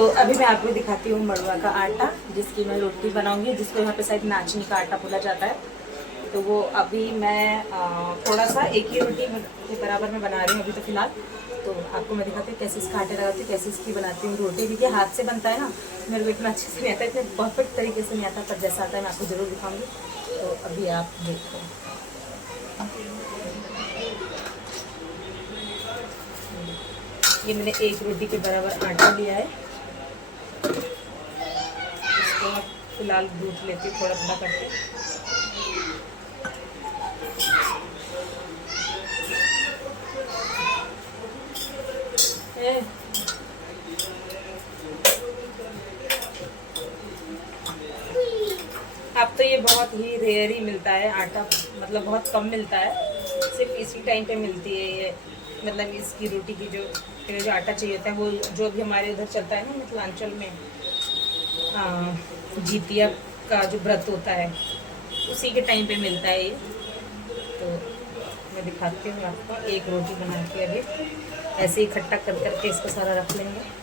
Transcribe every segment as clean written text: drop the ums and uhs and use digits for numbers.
तो अभी मैं आपको दिखाती हूँ मड़ुआ का आटा, जिसकी मैं रोटी बनाऊंगी, जिसको यहाँ पे शायद नाचनी का आटा बोला जाता है। तो वो अभी मैं थोड़ा सा एक ही रोटी के बराबर में बना रही हूँ अभी तो फिलहाल। तो आपको मैं दिखाती हूँ कैसे इसका आटा लगाती हूँ, कैसे इसकी बनाती हूँ रोटी। क्योंकि हाथ से बनता है ना, मेरे को इतना अच्छे से नहीं आता, इतने परफेक्ट तरीके से नहीं आता, पर जैसा आता है मैं आपको ज़रूर दिखाऊँगी। तो अभी आप देखो, ये मैंने एक रोटी के बराबर आटा लिया है। इसको मैं फिलहाल गूँथ लेती हूँ थोड़ा थोड़ा करके। अब तो ये बहुत ही रेयर ही मिलता है आटा, मतलब बहुत कम मिलता है, सिर्फ इसी टाइम पे मिलती है ये। मतलब इसकी रोटी की जो आटा चाहिए होता है, वो जो भी हमारे उधर चलता है ना मिथिलांचल में, जीतिया का जो व्रत होता है उसी के टाइम पे मिलता है ये। तो मैं दिखाती हूँ आपको, एक रोटी बना के अभी ऐसे ही इकट्ठा कर करके इसको सारा रख लेंगे।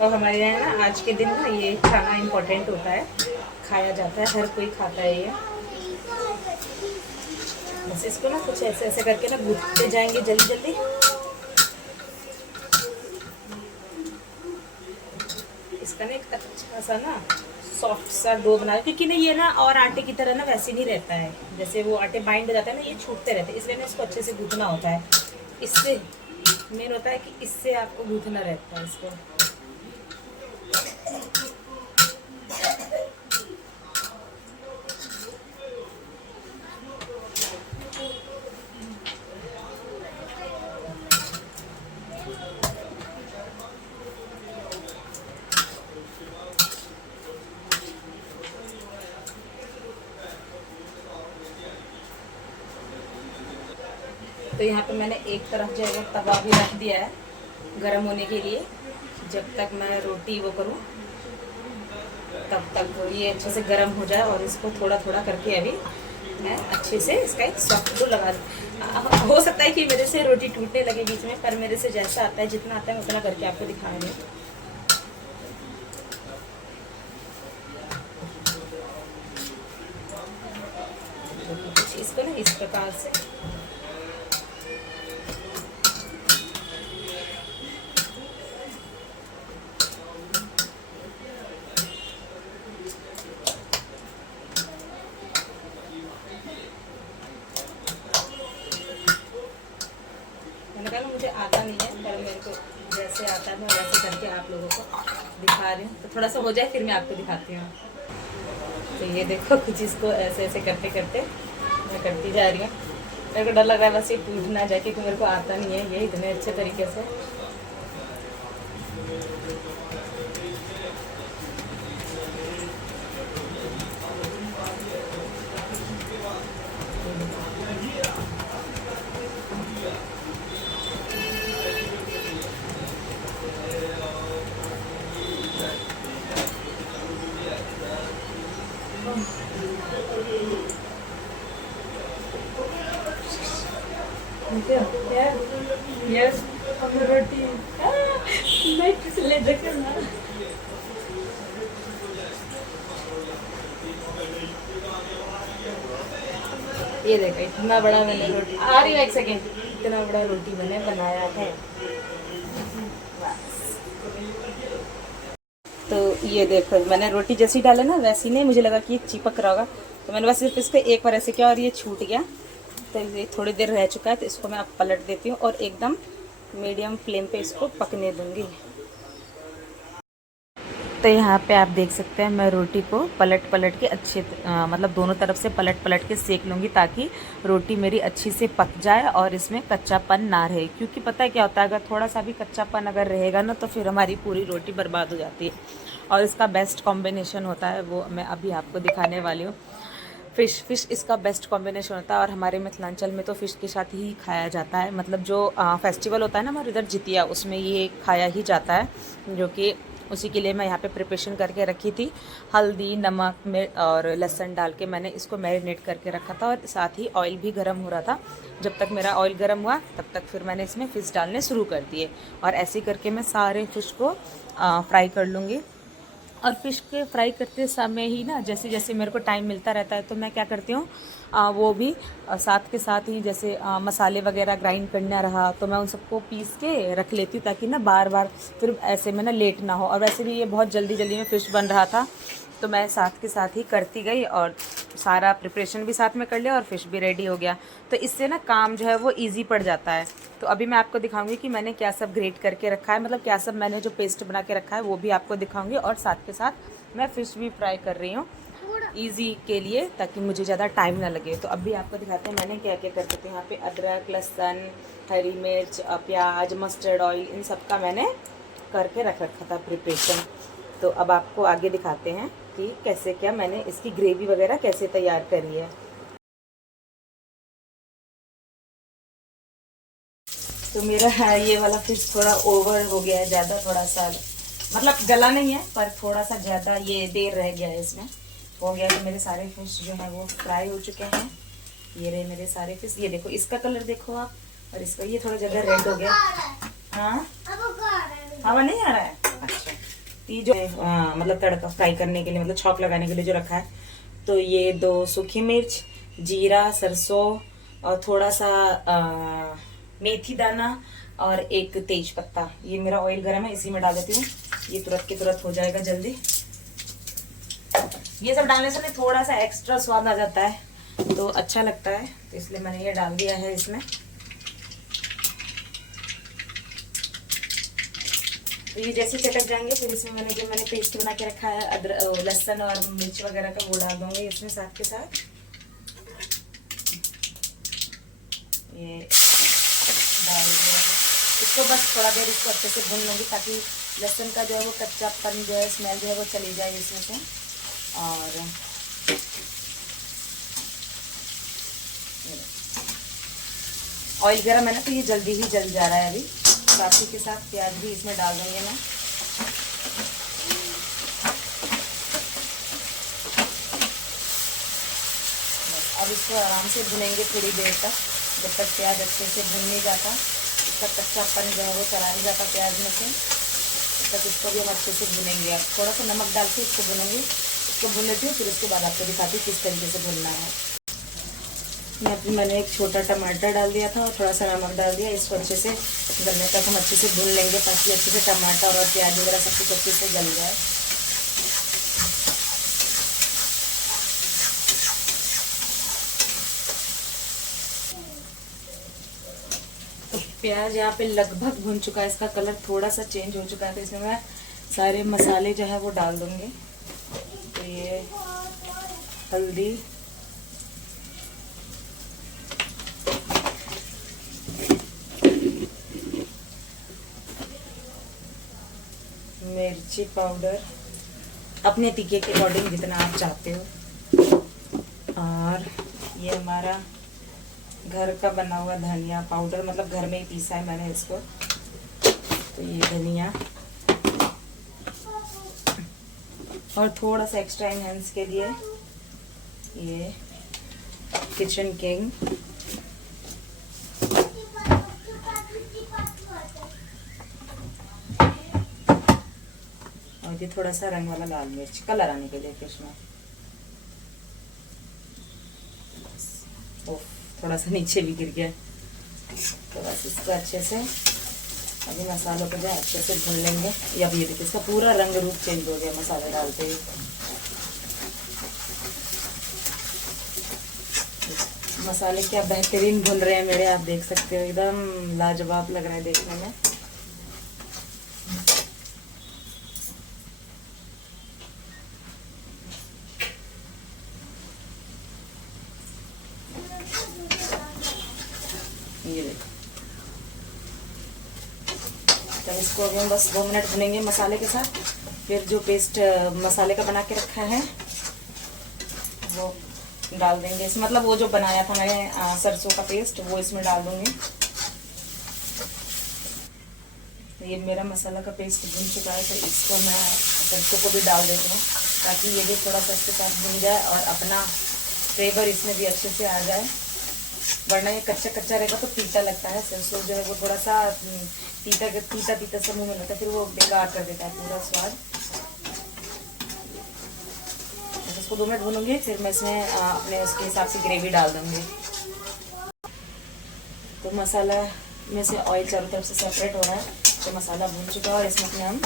और हमारे यहाँ ना आज के दिन ना ये खाना इम्पोर्टेंट होता है, खाया जाता है, हर कोई खाता है ये। बस इसको ना कुछ ऐसे ऐसे करके ना गूंथते जाएंगे जल्दी जल्दी। इसका ना एक अच्छा सा ना सॉफ्ट सा डो बना, क्योंकि ना ये ना और आटे की तरह ना वैसे नहीं रहता है, जैसे वो आटे बाइंड हो जाता है ना, ये छूटते रहते हैं, इसलिए ना इसको अच्छे से गूंथना होता है। इससे मेन होता है कि इससे आपको गूंथना रहता है इसको। तो यहाँ पे मैंने एक तरफ जो है वो तवा भी रख दिया है गर्म होने के लिए। जब तक मैं रोटी वो करूँ तब तक वो ये अच्छे से गर्म हो जाए, और इसको थोड़ा थोड़ा करके अभी मैं अच्छे से इसका एक सॉफ्ट डो लगा दूँ। हो सकता है कि मेरे से रोटी टूटने लगे बीच में, पर मेरे से जैसा आता है, जितना आता है उतना करके आपको दिखा रही हूँ। इसको ना इस प्रकार से मैंने कहा मुझे आता नहीं है, पर मेरे को जैसे आता है मैं वैसे करके आप लोगों को दिखा रही हूँ। तो थोड़ा सा हो जाए फिर मैं आपको दिखाती हूँ। तो ये देखो, कुछ इसको ऐसे ऐसे करते करते मैं करती जा रही हूँ। मेरे को डर लग रहा है बस ये टूट ना जाए, क्योंकि मेरे को आता नहीं है ये इतने अच्छे तरीके से। Yes, रोटी नहीं पिछले देखना। ये देखो इतना बड़ा मैंने रोटी, आ रही है एक सेकेंड, इतना बड़ा रोटी मैंने बनाया है। तो ये देखो मैंने रोटी जैसी डाला ना वैसी नहीं, मुझे लगा कि ये चिपक रहा होगा, तो मैंने बस सिर्फ इसको एक बार ऐसे किया और ये छूट गया। तो ये थोड़ी देर रह चुका है, तो इसको मैं अब पलट देती हूँ और एकदम मीडियम फ्लेम पे इसको पकने दूंगी। तो यहाँ पे आप देख सकते हैं मैं रोटी को पलट पलट के मतलब दोनों तरफ से पलट पलट के सेक लूँगी, ताकि रोटी मेरी अच्छी से पक जाए और इसमें कच्चापन ना रहे। क्योंकि पता है क्या होता है, अगर थोड़ा सा भी कच्चापन अगर रहेगा ना, तो फिर हमारी पूरी रोटी बर्बाद हो जाती है। और इसका बेस्ट कॉम्बिनेशन होता है, वो मैं अभी आपको दिखाने वाली हूँ। फ़िश इसका बेस्ट कॉम्बिनेशन होता है, और हमारे मिथिलांचल में तो फ़िश के साथ ही खाया जाता है। मतलब जो फेस्टिवल होता है ना हमारे इधर जितिया, उसमें ये खाया ही जाता है, जो कि उसी के लिए मैं यहाँ पे प्रिपरेशन करके रखी थी। हल्दी, नमक, मिर्च और लहसुन डाल के मैंने इसको मैरिनेट करके रखा था और साथ ही ऑयल भी गर्म हो रहा था। जब तक मेरा ऑयल गर्म हुआ तब तक फिर मैंने इसमें फ़िश डालने शुरू कर दिए और ऐसे करके मैं सारे फ़िश को फ्राई कर लूँगी। और फ़िश के फ्राई करते समय ही ना, जैसे जैसे मेरे को टाइम मिलता रहता है तो मैं क्या करती हूँ, वो भी साथ के साथ ही जैसे मसाले वगैरह ग्राइंड करना रहा तो मैं उन सबको पीस के रख लेती हूँ, ताकि ना बार बार फिर ऐसे में ना लेट ना हो। और वैसे भी ये बहुत जल्दी जल्दी में फ़िश बन रहा था तो मैं साथ के साथ ही करती गई और सारा प्रिपरेशन भी साथ में कर लिया और फ़िश भी रेडी हो गया। तो इससे ना काम जो है वो ईज़ी पड़ जाता है। तो अभी मैं आपको दिखाऊंगी कि मैंने क्या सब ग्रेट करके रखा है, मतलब क्या सब मैंने जो पेस्ट बना के रखा है वो भी आपको दिखाऊंगी और साथ के साथ मैं फ़िश भी फ्राई कर रही हूँ ईज़ी के लिए, ताकि मुझे ज़्यादा टाइम ना लगे। तो अभी आपको दिखाते हैं मैंने क्या क्या करके। तो यहाँ पे अदरक, लहसुन, हरी मिर्च, प्याज, मस्टर्ड ऑयल, इन सब का मैंने करके रख रखा था प्रिपरेशन। तो अब आपको आगे दिखाते हैं कि कैसे क्या मैंने इसकी ग्रेवी वगैरह कैसे तैयार करी है। तो मेरा ये वाला फिश थोड़ा ओवर हो गया है, ज़्यादा थोड़ा सा, मतलब गला नहीं है पर थोड़ा सा ज़्यादा ये देर रह गया है इसमें, हो गया। तो मेरे सारे फिश जो है वो फ्राई हो चुके हैं। ये रहे मेरे सारे फिश, ये देखो इसका कलर देखो आप, और इसका ये थोड़ा ज़्यादा रेड हो गया। हाँ, हवा नहीं आ रहा है। अच्छा, ये जो मतलब तड़का फ्राई करने के लिए, मतलब छौंक लगाने के लिए जो रखा है, तो ये 2 सूखी मिर्च, जीरा, सरसों और थोड़ा सा मेथी दाना और एक तेज पत्ता। ये मेरा ऑयल गर्म है, इसी में डाल देती हूँ, ये तुरंत के तुरंत हो जाएगा जल्दी। ये सब डालने से थोड़ा सा एक्स्ट्रा स्वाद आ जाता है तो अच्छा लगता है, तो इसलिए मैंने ये डाल दिया है इसमें। तो ये जैसे चटक जाएंगे फिर इसमें मैंने पेस्ट बना के रखा है अदरक, लहसुन और मिर्च वगैरह का, वो डाल दूंगी इसमें साथ के साथ। ये डाल दिया, इसको बस थोड़ा देर इसको अच्छे से भून लूँगी ताकि लहसुन का जो है वो कच्चापन जो है, स्मेल जो है वो चली जाए इसमें से। और ऑयल गरम है ना तो ये जल्दी ही जल जा रहा है। अभी साथ के साथ प्याज भी इसमें डाल देंगे मैं। अब इसको आराम से भुनेंगे थोड़ी देर तक, जब तक प्याज अच्छे से भुन नहीं जाता, इसका कच्चापन जो है वो चला नहीं जाता प्याज में से, तब तक इसको भी हम अच्छे से भुनेंगे। अब थोड़ा सा नमक डाल के इसको भुनेंगे, इसको भून लेती हूँ, फिर उसके बाद आपको दिखाती हूँ किस तरीके से भुनना है। यहाँ पे मैंने एक छोटा टमाटर डाल दिया था और थोड़ा सा नमक डाल दिया। इसको अच्छे से गलने तक हम अच्छे से भून लेंगे ताकि अच्छे से टमाटर और प्याज वगैरह सब कुछ अच्छे से गल जाए। तो प्याज यहाँ पे लगभग भुन चुका है, इसका कलर थोड़ा सा चेंज हो चुका है, तो इसमें मैं सारे मसाले जो है वो डाल दूँगी। तो ये हल्दी, मिर्ची पाउडर अपने तीखे के अकॉर्डिंग जितना आप चाहते हो, और ये हमारा घर का बना हुआ धनिया पाउडर, मतलब घर में ही पीसा है मैंने इसको। तो ये धनिया और थोड़ा सा एक्स्ट्रा एनहांस के लिए ये किचन किंग, और ये थोड़ा सा रंग वाला लाल मिर्च कलर आने के लिए फिश में। थोड़ा सा नीचे भी गिर गया। तो बस इसको अच्छे से अभी मसालों को जो है अच्छे से भून लेंगे। या ये देखिए इसका पूरा रंग रूप चेंज हो गया मसाला डालते ही। मसाले क्या बेहतरीन भून रहे हैं मेरे, आप देख सकते हो, एकदम लाजवाब लग रहा है देखने में। ये देखो, तो इसको अभी हम बस 2 मिनट भुनेंगे मसाले के साथ। फिर जो पेस्ट मसाले का बना के रखा है वो डाल देंगे इसमें, मतलब वो जो बनाया था मैंने सरसों का पेस्ट, वो इसमें डाल दूंगी। ये मेरा मसाला का पेस्ट भुन चुका है, तो इसको मैं सरसों को भी डाल देती हूँ ताकि ये भी थोड़ा सा इसके साथ भुन जाए और अपना फ्लेवर इसमें भी अच्छे से आ जाए। वरना ये कच्चा कच्चा रहेगा तो तीता लगता है। सरसों जो है वो थोड़ा सा तीता तीता तीता सा मुँह में लगता है, फिर वो बेकार कर देता है पूरा स्वाद। इसको 2 मिनट भूनूंगी, फिर मैं इसमें अपने उसके हिसाब से ग्रेवी डाल दूँगी। तो मसाला में से ऑयल चारों तरफ से सेपरेट हो रहा है, तो मसाला भून चुका है और इसमें अपने हम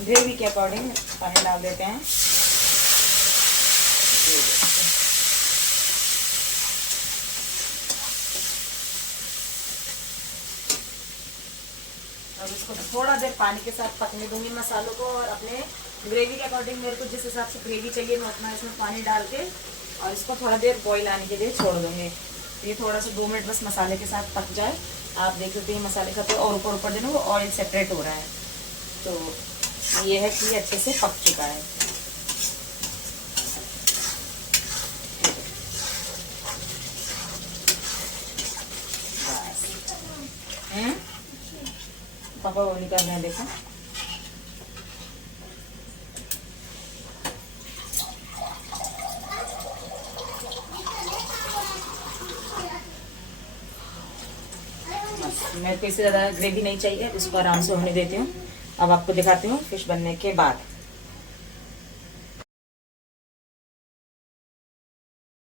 ग्रेवी के अकॉर्डिंग पानी डाल देते हैं। अब इसको थोड़ा देर पानी के साथ पकने दूंगी मसालों को, और अपने ग्रेवी के अकॉर्डिंग मेरे को जिस हिसाब से ग्रेवी चाहिए मैं उतना इसमें पानी डाल के और इसको थोड़ा देर बॉईल आने के लिए छोड़ दूंगी। ये थोड़ा सा 2 मिनट बस मसाले के साथ पक जाए। आप देख सकते हैं मसाले का तो और ऊपर जो ना वो ऑयल सेपरेट हो रहा है, तो ये है कि अच्छे से पक चुका है। पापा वो निकाल रहे हैं, देखो। मैं तो इससे ज़्यादा ग्रेवी नहीं चाहिए, इसको आराम से होने देती हूँ। अब आपको दिखाती हूँ फिश बनने के बाद।